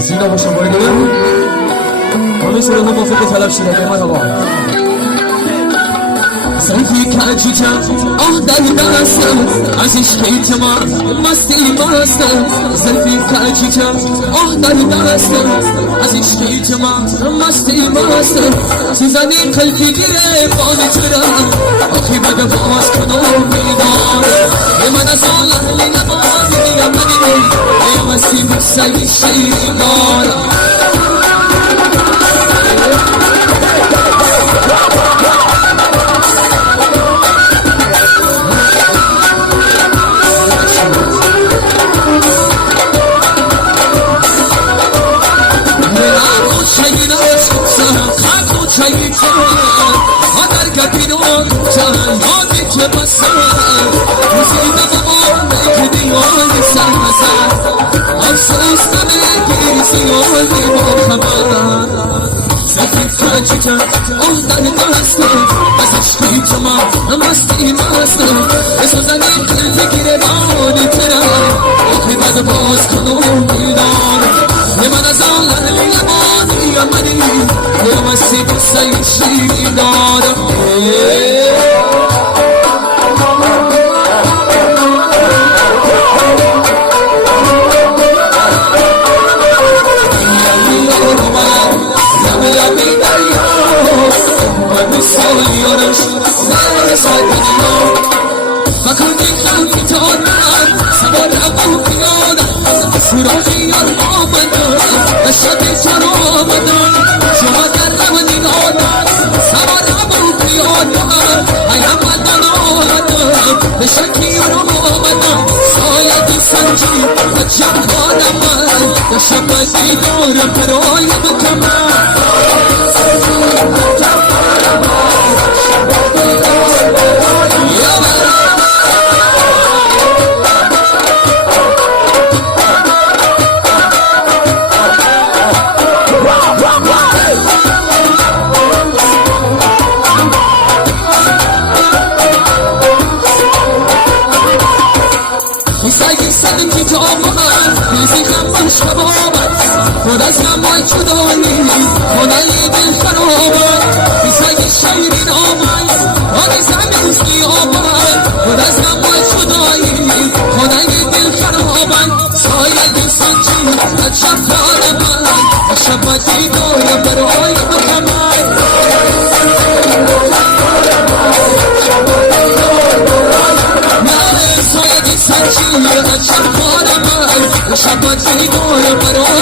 زینا با شما گرم همه شروع موافق طلب شده مرحبا زلفی کجیجم آه در دستم از عشق من مستی مستم زلفی کجیجم آه در دستم از عشق من مستی مستم چیزانی قلبی گیره بانی چرم آخی بگه باز کنم میدارم من از آن اهلی نمازی منی مستی مستی شیری دارم مستی مستم بسازن این قلبی گیره بانی ترم آخی بد باز کنم میدارم من از آن اهلی لبانی منی مستی مستی شیری دارم سراغی آمدن شب چرا آمدن شما در روانی آمدن سوار ابو پیادن ایامدن آمدن به شکی آمدن سایه سنجی و جمعان من شب دیدارم برای بکمن خود از نمای چدانی خدای دل خرابت بیسای شیرین آمد آن زمین سیابت خود از نمای چدانی خدای دل خرابت سایه دل سنجی از شفار من شب دیدارم برای بخمن سایه دل سنجی از شفار من شب دیدارم برای